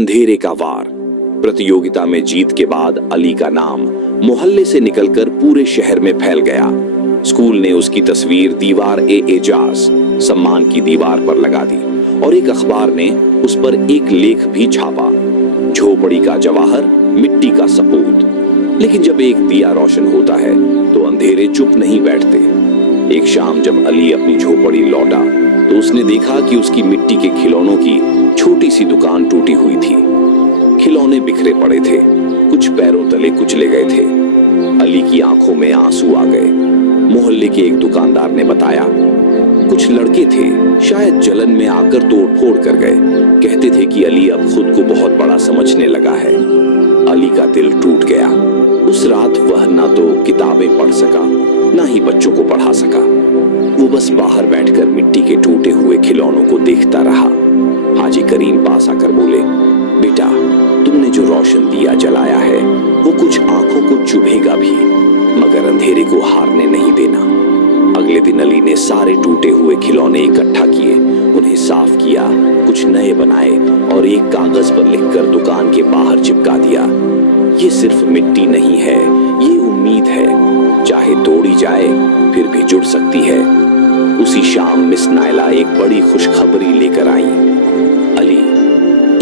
अंधेरे का वार। प्रतियोगिता में जीत के बाद अली का नाम मोहल्ले से निकलकर पूरे शहर में फैल गया। स्कूल ने उसकी तस्वीर दीवार ए एजाज सम्मान की दीवार पर लगा दी और एक अखबार ने उस पर एक लेख भी छापा, झोपड़ी का जवाहर, मिट्टी का सपूत। लेकिन जब एक दिया रोशन होता है तो अंधेरे चुप नहीं बैठते। एक शाम जब अली अपनी झोपड़ी लौटा तो उसने देखा कि उसकी मिट्टी के खिलौनों की छोटी सी दुकान टूटी हुई थी। खिलौने बिखरे पड़े थे, कुछ पैरों तले कुचले गए थे। अली की आंखों में आंसू आ गए। मोहल्ले के एक दुकानदार ने बताया, कुछ लड़के थे, शायद जलन में आकर तोड़फोड़ कर गए। कहते थे कि अली अब खुद को बहुत बड़ा समझने लगा है। अली का दिल टूट गया। उस रात वह ना तो किताबें पढ़ सका, ना ही बच्चों को पढ़ा सका। वो बस बाहर बैठकर मिट्टी के टूटे हुए खिलौनों को देखता रहा। हाजी करीम पास आकर बोले, बेटा, तुमने जो रोशन दिया जलाया है वो कुछ आंखों को चुभेगा भी, मगर अंधेरे को हारने नहीं देना। अगले दिन अली ने सारे टूटे हुए खिलौने इकट्ठा किए, उन्हें साफ किया, कुछ नए बनाए और एक कागज पर लिखकर दुकान के बाहर चिपका दिया। ये सिर्फ मिट्टी नहीं है, ये उम्मीद है, चाहे तोड़ी जाए फिर भी जुड़ सकती है। उसी शाम मिस नायला एक बड़ी खुशखबरी लेकर आई। अली,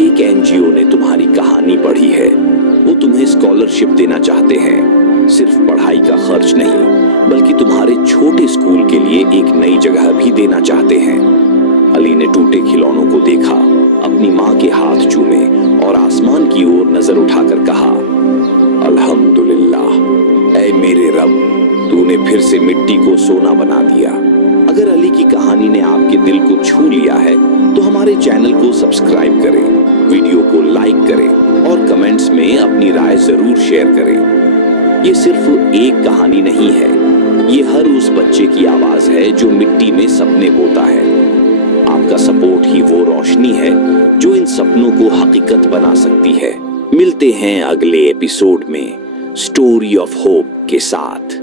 एक एनजीओ ने तुम्हारी कहानी पढ़ी है। वो तुम्हें स्कॉलरशिप देना चाहते हैं, सिर्फ पढ़ाई का खर्च नहीं, बल्कि तुम्हारे छोटे स्कूल के लिए एक नई जगह भी देना चाहते हैं। अली ने टूटे खिलौनों को देखा, अपनी माँ के हाथ चूमे और आसमान की ओर नजर उठाकर कहा, अल्हम्दुलिल्लाह, ऐ मेरे रब, तूने फिर से मिट्टी को सोना बना दिया। अगर अली की कहानी ने आपके दिल को छू लिया है तो हमारे चैनल को सब्सक्राइब करें, वीडियो को लाइक करें और कमेंट्स में अपनी राय जरूर शेयर करें। ये सिर्फ एक कहानी नहीं है, ये हर उस बच्चे की आवाज है जो मिट्टी में सपने बोता है। आपका सपोर्ट ही वो रोशनी है जो इन सपनों को हकीकत बना सकती है। मिलते हैं अगले एपिसोड में स्टोरी ऑफ होप के साथ।